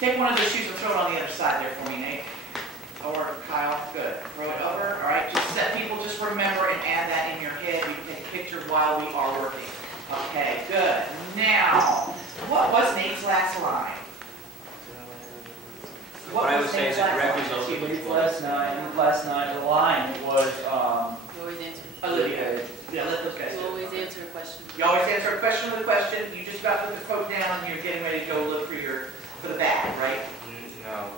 Take one of those shoes and throw it on the other side there for me, Nate. Or Kyle, good. Throw it over, all right? Just set people, just remember and add that in your head. You can take a picture while we are working. Okay, good. Now, what was Nate's last line? What I would say is a direct result of last night the line was, You always answer. Olivia. Yeah, let those guys You do it. always answer a question. You always answer a question with a question. You just about put the coat down and you're getting ready to go look for the bag, right?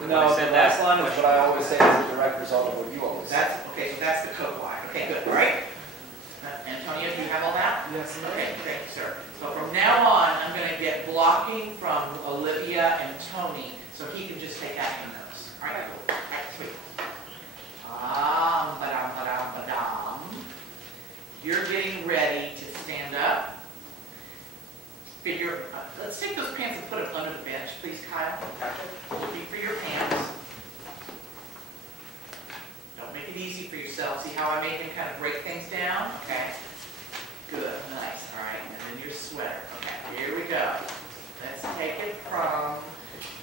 no, the last line is what I always say is a direct result of what you always say. That's okay. So that's the coat line. Okay, good. All right. Antonio, do you have all that? Yes. Okay, thank you, sir. So from now on, I'm going to get blocking from Olivia and Tony, so he can just take action notes. All right, cool. All right, sweet. Ba-dam, ba-dam, ba-dam. You're getting ready to stand up. Figure. Let's take those pants and put them under the bench, please, Kyle. Looking for your pants. Don't make it easy for yourself. See how I made him kind of break things down? Okay. Good. Nice. All right. And then your sweater. Okay. Here we go. Let's take it from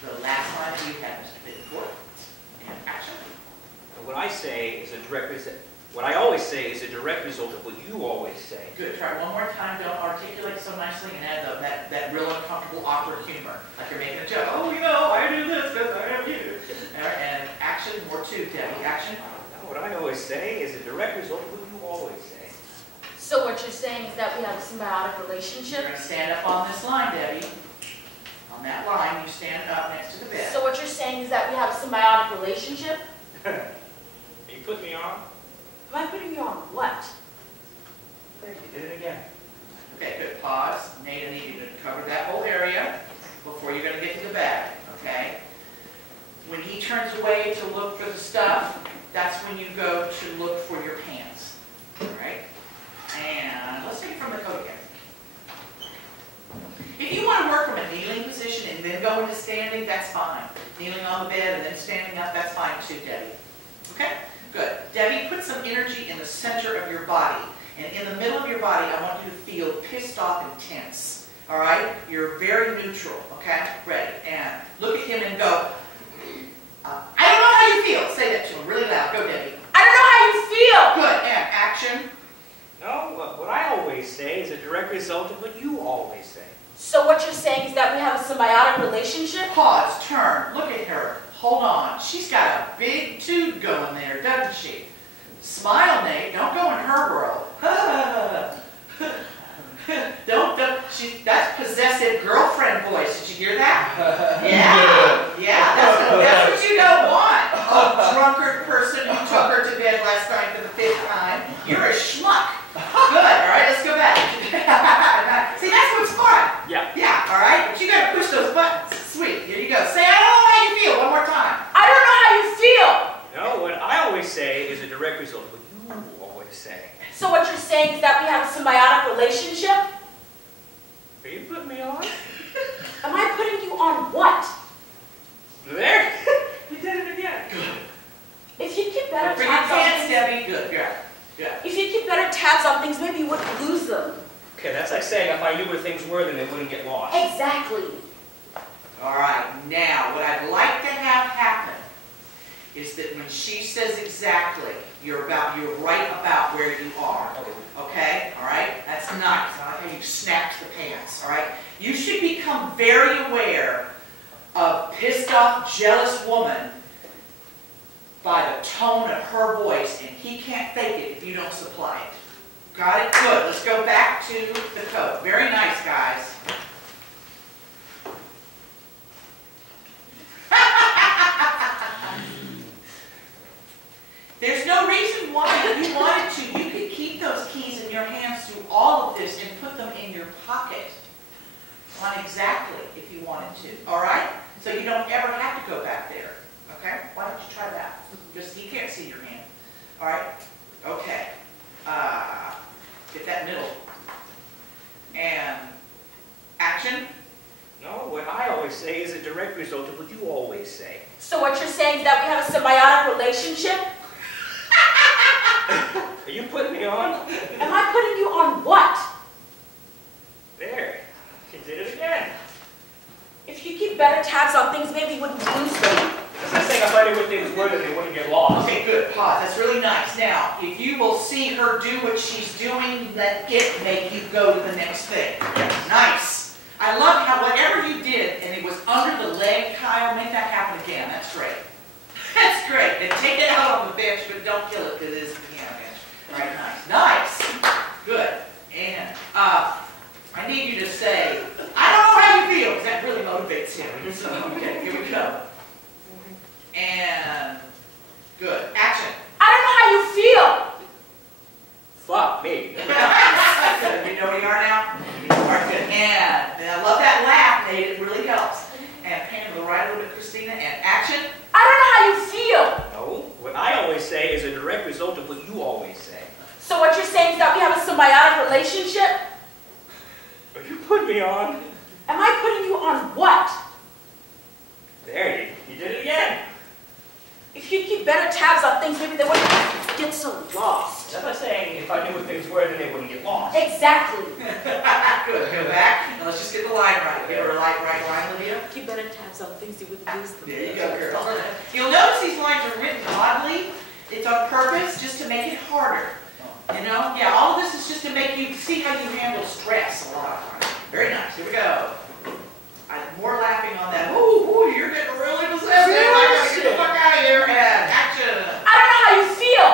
the last line that you had, Mr. Bigfoot. And action. What I say is a direct result. What I always say is a direct result of what you always say. Good. Try one more time. Don't articulate so nicely and add that real uncomfortable, awkward humor. Like you're making a joke. Oh, you know, I do this because I have you. All right. And action. More two, Debbie. Action. What I always say is a direct result of what you always say. So what you're saying is that we have a symbiotic You're relationship? going to stand up on this line, Debbie. On that line, you stand up next to the bed. So what you're saying is that we have a symbiotic relationship? You put me on? Am I putting you on what? There, you did it again. Okay, good. Pause. Nate, I need you to cover that whole area before you're going to get to the bag, okay? When he turns away to look for the stuff, that's when you go to look for your pants, all right? And let's take it from the coat again. If you want to work from a kneeling position and then go into standing, that's fine. Kneeling on the bed and then standing up, that's fine too, Debbie. Okay? Good. Debbie, put some energy in the center of your body. And in the middle of your body, I want you to feel pissed off and tense. All right? You're very neutral. Okay? Ready. And look at him and go, I don't know how you feel. Say that to him really loud. Go, Debbie. I don't know how you feel! Good. And action. No, what I always say is a direct result of what you always say. So what you're saying is that we have a symbiotic relationship? Pause. Turn. Look at her. Hold on. She's got a big tube going there, doesn't she? Smile, Nate. Don't go in her world. That's possessive girlfriend voice. Did you hear that? Yeah. That's what you don't want. A drunkard person who took her to bed last night for the 5th time. You're a schmuck. Good. All right, let's go back. See, that's what's fun. Yeah. Yeah. All right. But you got to push those buttons. Sweet. Here you go. Say, I don't know how you feel. One more time. I don't know how you feel! No, what I always say is a direct result of what you always say. So what you're saying is that we have a symbiotic relationship? Are you putting me on? Am I putting you on what? There. You did it again. Good. If you keep better Bring your tabs on pants, things, Debbie. Good. Good. if you keep better tabs on things, maybe you wouldn't lose them. Okay, that's like saying if I knew where things were, then they wouldn't get lost. Exactly. All right. Now, what I'd like to have happen is that when she says exactly, you're right about where you are. Okay? All right? That's nice. I like how you snapped the pants. All right? You should become very aware of pissed off, jealous woman by the tone of her voice, and he can't fake it if you don't supply it. Got it? Good. Let's go back to the coat. Very nice, guys. There's no reason why, if you wanted to, you could keep those keys in your hands through all of this and put them in your pocket on exactly if you wanted to. All right? So you don't ever have to go back there. Okay? Why don't you try that? Because he can't see your hand. All right? Okay. Get that middle. And action. No, what I always say is a direct result of what you always say. So what you're saying is that we have a symbiotic relationship? Are you putting me on? Am I putting you on what? There. She did it again. If you keep keep better tabs on things, maybe we wouldn't lose them. Because I'm saying if I knew what things were, then they wouldn't get lost. Okay, good, pause, that's really nice. Now, if you will see her do what she's doing, let it make you go to the next thing. Nice. I love how whatever you did, and it was under the leg, Kyle, make that happen again, that's great. That's great, and take it out on the bench, but don't kill it, because it is a piano bench. All right, nice. Nice. Good. And, I need you to say, I don't know how you feel, because that really motivates him. So, okay, here we go. And good. Action. I don't know how you feel. Fuck me. Good. You know where you are now? All right, good. And I love that laugh, Nate. It really helps. And pan to the right a little bit, Christina. And action. I don't know how you feel. No, what I always say is a direct result of what you always say. So what you're saying is that we have a symbiotic relationship? You put me on. Am I putting you on what? There, you did it again. If you keep better tabs on things, maybe they wouldn't get so lost. That's like saying if I knew what things were, then they wouldn't get lost. Exactly. Good. Go back. And let's just get the line right. Give her a right line, Lydia. Keep better tabs on things, you wouldn't lose them. There you go, girl. You'll notice these lines are written oddly. It's on purpose, just to make it harder. You know? Yeah, all of this is just to make you see how you handle stress a lot of times. Very nice. Here we go. More laughing on that. Ooh, you're getting really possessive. I gotta get the fuck out of here. And action. I don't know how you feel.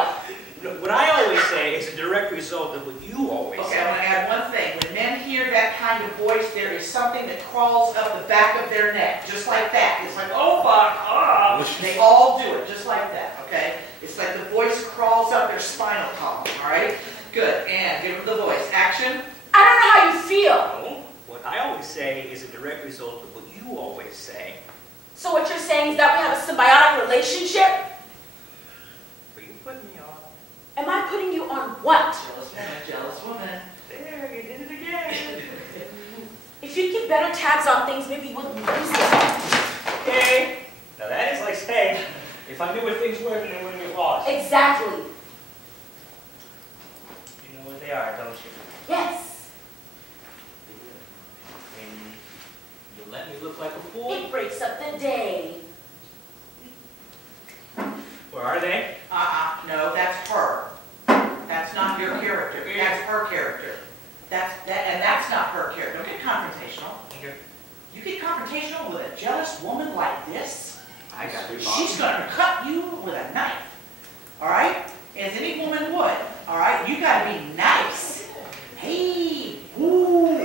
What I always say is a direct result of what you always Okay, say. I'm going to add one thing. When men hear that kind of voice, there is something that crawls up the back of their neck, just like that. It's like, oh fuck, They all do it, just like that, okay? It's like the voice crawls up their spinal column, all right? Good, and give them the voice. Action. I don't know how you feel. No, what I always say is a direct result of what you always say. So what you're saying is that we have a symbiotic relationship? But you put me on. Am I putting you on what? Jealous woman. There, you did it again. If you keep better tabs on things, maybe you wouldn't lose them. Okay. Now that is like saying, if I knew what things were, then they wouldn't get lost. Exactly. You know what they are, don't you? Yes. And you let me look like a fool? It breaks up the day. Where are they? No, that's her. That's not your character. That's her character. And that's not her character. Don't get confrontational. Okay. You get confrontational with a jealous woman like this, I got you. she's going to cut you with a knife. All right? As any woman would. All right? You got to be nice. Hey, woo.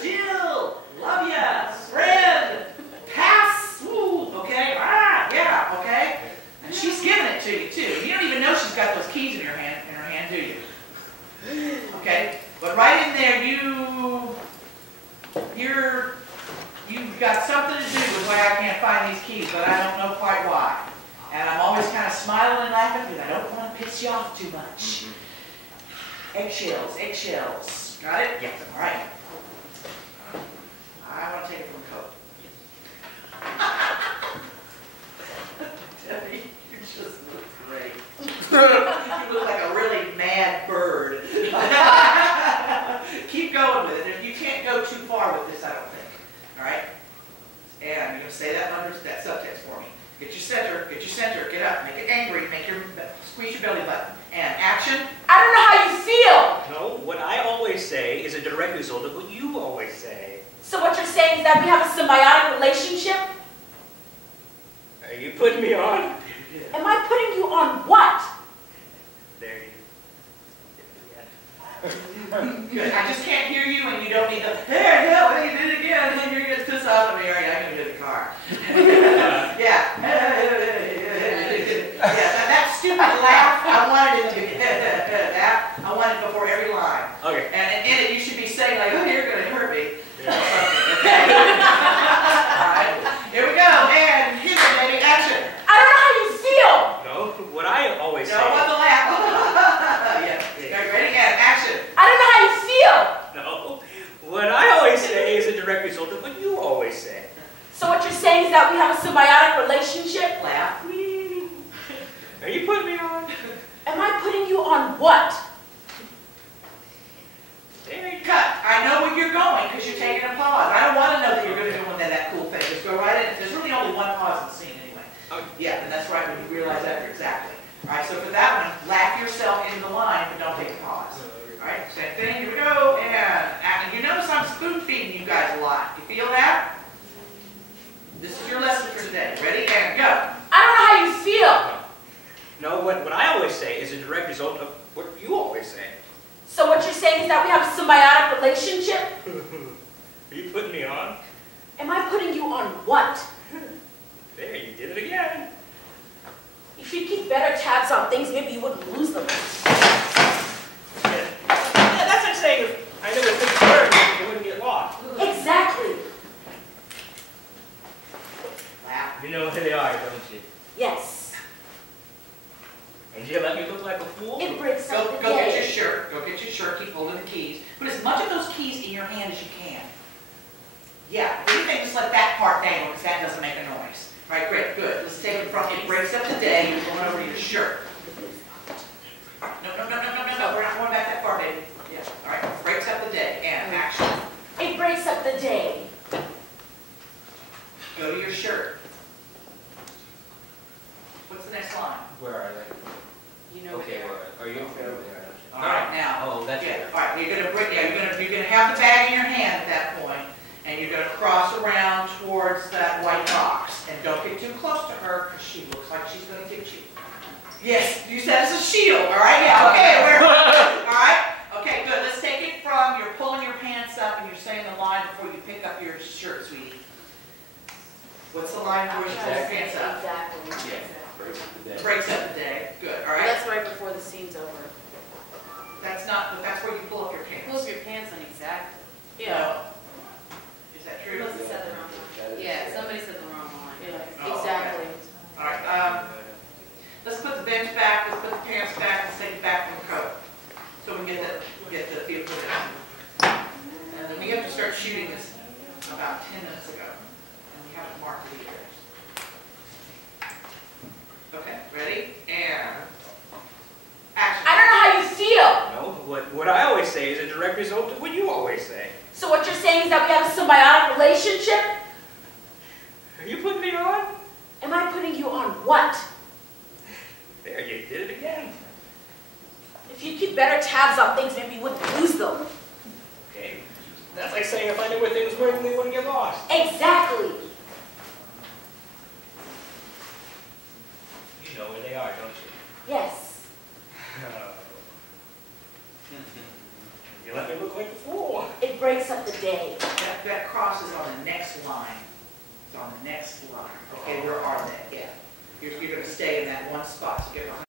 Jill, love ya. Friend, pass. Woo. Okay? Yeah, okay? And she's giving it to you, too. You don't even know she's got those keys in her hand, do you? Okay? But right in there, you've got something to do with why I can't find these keys, but I don't know quite why. And I'm always kind of smiling and laughing because I don't want to piss you off too much. Eggshells, eggshells. Got it? Yes. All right. I want to take it from the coat. Debbie, you just look great. You look like a really mad bird. Keep going with it. You can't go too far with this, I don't think. All right? And you're going to say that under that subtext for me. Get your center, get up, make it angry, squeeze your belly button. And action. I don't know how you feel. No, what I always say is a direct result of what you always say. So what you're saying is that we have a symbiotic relationship? Are you putting me on? Am I putting you on what? There you Good. I just can't hear you and you don't need the, hey, hell, you did it again, and you're going to piss off at me, I can do the car. Yeah. That stupid laugh, I wanted it to be that. I want it before every line. Okay. And in it, you should be saying, like, oh, you're going to hurt me. Yeah. Okay. All right. Here we go. And here, baby, action. I don't know how you feel. No, what I always No, say. what the laugh. Yeah. Ready? And action. I don't know how you feel. No, what I always say is a direct result of what you always say. So what you're saying is that we have a symbiotic relationship? Laugh. Are you putting me on? Am I putting you on what? There you cut. I know where you're going because you're taking a pause. I don't want to know that you're going to do one that go right in. There's really only one pause in the scene anyway. Oh. Yeah, and that's right, when you realize that, exactly. All right, so for that one, laugh yourself into the line, but don't take a pause. All right, same thing, here we go, and you notice I'm spoon feeding you guys a lot. You feel that? This is your lesson for today. Ready, and go. I don't know how you feel. No, what I always say is a direct result of what you always say. So what you're saying is that we have a symbiotic relationship? Are you putting me on? Am I putting you on what? There, you did it again. If you keep better tabs on things, maybe you wouldn't lose them. Yeah, that's like saying if I knew where things were, you wouldn't get lost. Exactly. Laugh. You know where they are, don't you? Yes. And you let me look like a fool? It breaks up Go the get your day. shirt. Go get your shirt. Keep holding the keys. Put as much of those keys in your hand as you can. Yeah, if anything, just let that part down because that doesn't make a noise. All right, great, good. Let's take it from it breaks up the day. You're going over to your shirt. No, we're not going back that far, baby. Yeah, all right, breaks up the day. And action. It breaks up the day. Go to your shirt. What's the next line? Where are they? You know Okay, where. are you okay over there? All right, now. Oh, that's Yeah, it. all right, you're gonna have the bag in your hand at that point, and you're gonna cross around towards that white box, and don't get too close to her, because she looks like she's gonna get you. Yes, use that as a shield, all right, yeah, okay, all right, okay, good, let's take it from, you're pulling your pants up, and you're saying the line before you pick up your shirt, sweetie. What's the line before you pull your pants up? Exactly. Breaks up the day, good, all right, That's right before the scene's over. that's where you pull up your pants. Pull up your pants on exactly. No. Is that You true? must have said the wrong line. Yeah, somebody said the wrong line. Yeah, Oh, exactly. All right, let's put the bench back, let's put the pants back, let's take it back from the coat. So we can get the feel for this. And then we have to start shooting this about 10 minutes ago. And we haven't marked it either. Okay, ready? And action. I don't know how you feel. No, what I always say is a direct result of what you always say. So what you're saying is that we have a symbiotic relationship? Are you putting me on? Am I putting you on what? There, you did it again. If you keep better tabs on things, maybe you wouldn't lose them. Okay, that's like saying if I knew where things were, we wouldn't get lost. Exactly. You know where they are, don't you? Yes. You let me look like a fool. It breaks up the day. That cross is on the next line. It's on the next line. Okay, where are they? Yeah. You're going to stay in that one spot. So get behind.